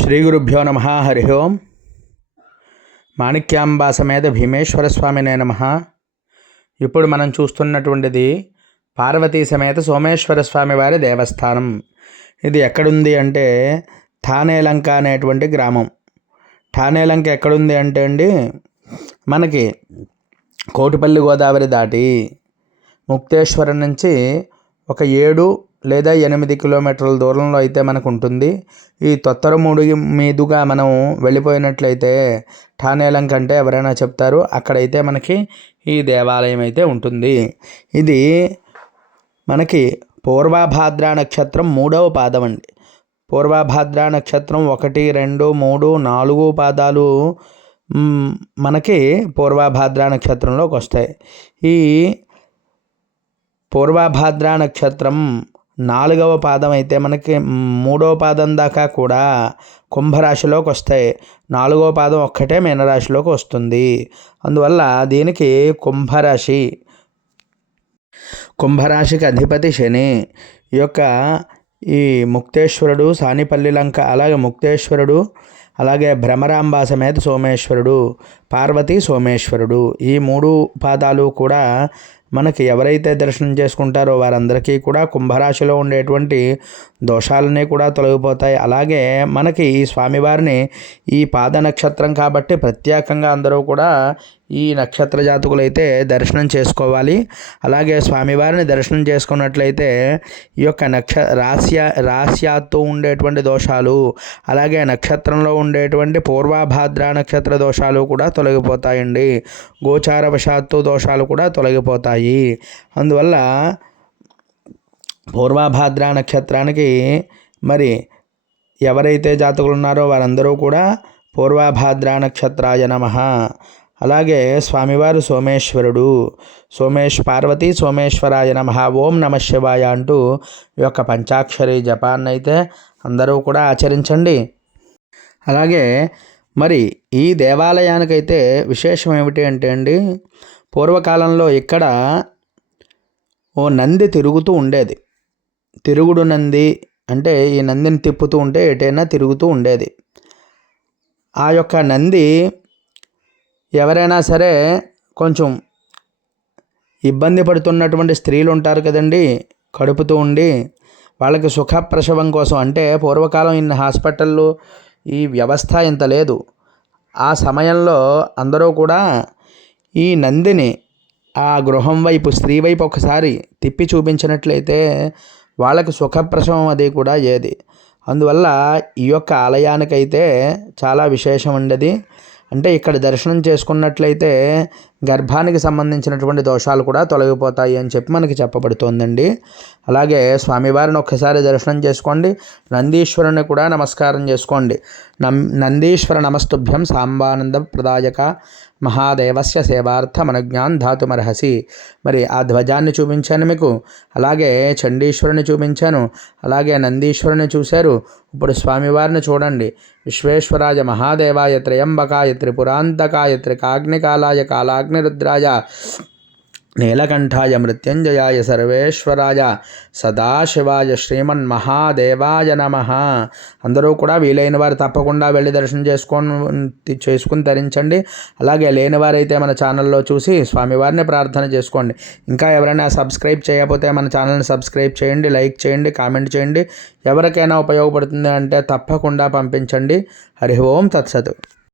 శ్రీ గురుభ్యో నమ. హరి ఓం. మాణిక్యాంబా సమేత భీమేశ్వర స్వామినే నమ. ఇప్పుడు మనం చూస్తున్నటువంటిది పార్వతీ సమేత సోమేశ్వర స్వామి వారి దేవస్థానం. ఇది ఎక్కడుంది అంటే ఠానేలంక అనేటువంటి గ్రామం. ఠానేలంక ఎక్కడుంది అంటే అండి, మనకి కోటిపల్లి గోదావరి దాటి ముక్తేశ్వరం నుంచి ఒక 7 లేదా 8 కిలోమీటర్ల దూరంలో అయితే మనకు ఉంటుంది. ఈ తొత్తరమూడి మీదుగా మనం వెళ్ళిపోయినట్లయితే ఠానేలంక అంటే ఎవరైనా చెప్తారు, అక్కడైతే మనకి ఈ దేవాలయం అయితే ఉంటుంది. ఇది మనకి పూర్వభాద్ర నక్షత్రం 3వ పాదం అండి. పూర్వభాద్ర నక్షత్రం 1, 2, 3, 4 పాదాలు మనకి పూర్వభాద్ర నక్షత్రంలోకి వస్తాయి. ఈ పూర్వభాద్ర నక్షత్రం 4వ పాదం అయితే మనకి 3వ పాదం దాకా కూడా కుంభరాశిలోకి వస్తాయి. 4వ పాదం ఒక్కటే మీనరాశిలోకి వస్తుంది. అందువల్ల దీనికి కుంభరాశికి అధిపతి శని. ఈ ముక్తేశ్వరుడు, సానిపల్లి లంక, అలాగే ముక్తేశ్వరుడు, అలాగే భ్రమరాంబా సమేత సోమేశ్వరుడు, పార్వతీ సోమేశ్వరుడు, ఈ 3 పాదాలు కూడా మనకి ఎవరైతే దర్శనం చేసుకుంటారో వారందరికీ కూడా కుంభరాశిలో ఉండేటువంటి దోషాలన్నీ కూడా తొలగిపోతాయి. అలాగే మనకి ఈ స్వామివారిని ఈ పాద నక్షత్రం కాబట్టి ప్రత్యేకంగా అందరూ కూడా ఈ నక్షత్ర జాతకులైతే దర్శనం చేసుకోవాలి. అలాగే స్వామివారిని దర్శనం చేసుకున్నట్లయితే ఈ యొక్క రాశ్యాత్తు ఉండేటువంటి దోషాలు, అలాగే నక్షత్రంలో ఉండేటువంటి పూర్వభాద్ర నక్షత్ర దోషాలు కూడా తొలగిపోతాయండి. గోచారవశాత్తు దోషాలు కూడా తొలగిపోతాయి. అందువల్ల పూర్వభాద్ర నక్షత్రానికి మరి ఎవరైతే జాతకులు ఉన్నారో వారందరూ కూడా పూర్వభాద్ర నక్షత్రాయ నమః. అలాగే స్వామివారు సోమేశ్వరుడు, పార్వతీ సోమేశ్వరాయ నమః, ఓం నమః శివాయ అంటూ ఈ యొక్క పంచాక్షరి జపాన్ని అయితే అందరూ కూడా ఆచరించండి. అలాగే మరి ఈ దేవాలయానికైతే విశేషం ఏమిటి అంటే అండి, పూర్వకాలంలో ఇక్కడ ఓ నంది తిరుగుతూ ఉండేది. తిరుగుడు నంది అంటే ఈ నందిని తిప్పుతూ ఉంటే ఎటైనా తిరుగుతూ ఉండేది. ఆ యొక్క నంది ఎవరైనా సరే కొంచెం ఇబ్బంది పడుతున్నటువంటి స్త్రీలు ఉంటారు కదండి, కడుపుతూ ఉండి వాళ్ళకి సుఖప్రసవం కోసం, అంటే పూర్వకాలం ఇన్ని హాస్పిటళ్ళు ఈ వ్యవస్థ ఇంత లేదు. ఆ సమయంలో అందరూ కూడా ఈ నందిని ఆ గృహం వైపు, స్త్రీ వైపు ఒకసారి తిప్పి చూపించినట్లయితే వాళ్ళకి సుఖప్రసవం అది కూడా ఏది. అందువల్ల ఈ యొక్క ఆలయానికైతే చాలా విశేషం ఉండేది. అంటే ఇక్కడ దర్శనం చేసుకున్నట్లయితే గర్భానికి సంబంధించినటువంటి దోషాలు కూడా తొలగిపోతాయి అని చెప్పి మనకి చెప్పబడుతోందండి. అలాగే స్వామివారిని ఒక్కసారి దర్శనం చేసుకోండి. నందీశ్వరుని కూడా నమస్కారం చేసుకోండి. నందీశ్వర నమస్తుభ్యం సాంబానంద ప్రదాయక మహాదేవస్య సేవార్థ మనజ్ఞాన్ ధాతుమర్హసి. మరి ఆ ధ్వజాన్ని చూపించాను మీకు, అలాగే చండీశ్వరుని చూపించాను, అలాగే నందీశ్వరుని చూశారు. ఇప్పుడు స్వామివారిని చూడండి. విశ్వేశ్వరాయ మహాదేవాయ త్రయంబకాయ త్రిపురాంతకాయ త్రికాగ్నికాలాయ కాలాగ్నిరుద్రాయ నీలకంఠాయ మృత్యుంజయాయ సర్వేశ్వరాయ సదాశివాయ శ్రీమన్మహాదేవాయ నమః. అందరూ కూడా వీలైన వారు తప్పకుండా వెళ్ళి దర్శనం చేసుకుని ధరించండి. అలాగే లేని వారైతే మన ఛానల్లో చూసి స్వామివారిని ప్రార్థన చేసుకోండి. ఇంకా ఎవరైనా సబ్స్క్రైబ్ చేయకపోతే మన ఛానల్ని సబ్స్క్రైబ్ చేయండి, లైక్ చేయండి, కామెంట్ చేయండి. ఎవరికైనా ఉపయోగపడుతుంది అంటే తప్పకుండా పంపించండి. హరి ఓం తత్సత్.